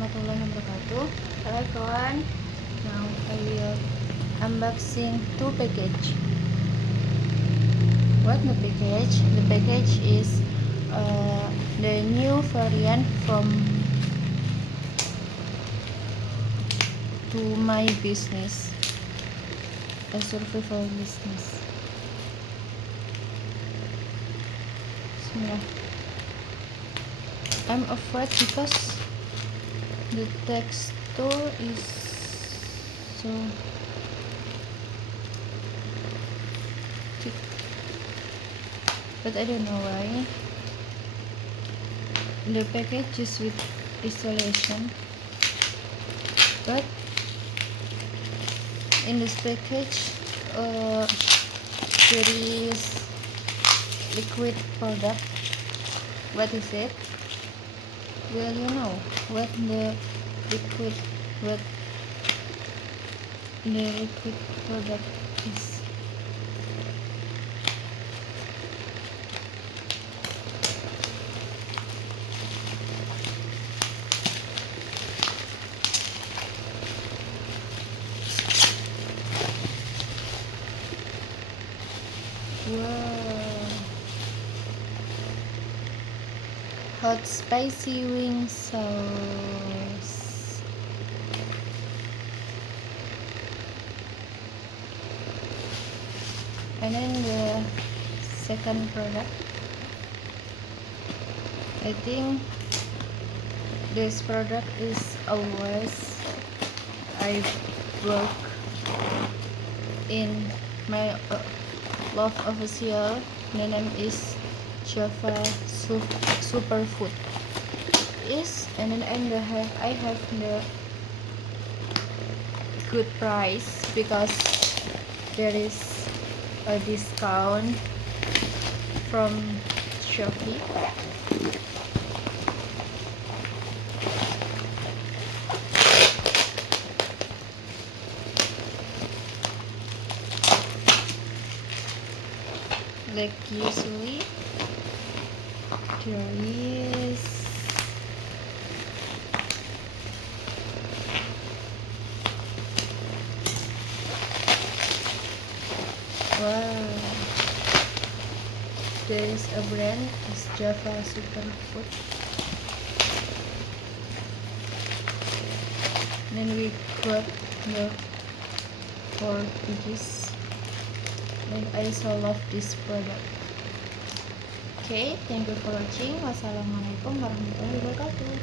warahmatullahi wabarakatuh. Hello everyone. Now I will unboxing two package. What the package? The package is the new variant from to my business, a survival business. Bismillah. I'm afraid because the texture is so thick, but I don't know why. The package is with installation, but in this package there is liquid product. What is it? Well, you know what the liquid product is. Wow, hot spicy wing sauce. And then the second product, I think this product is always I work in my love official. The name is Java Superfood. Yes, and then I have the good price because there is a discount from Shopee. Like usually there is wow, there is a brand is Java Superfood. Then we got the 4 pieces, and I so love this product. Okay, thank you for watching. Wassalamualaikum warahmatullahi wabarakatuh.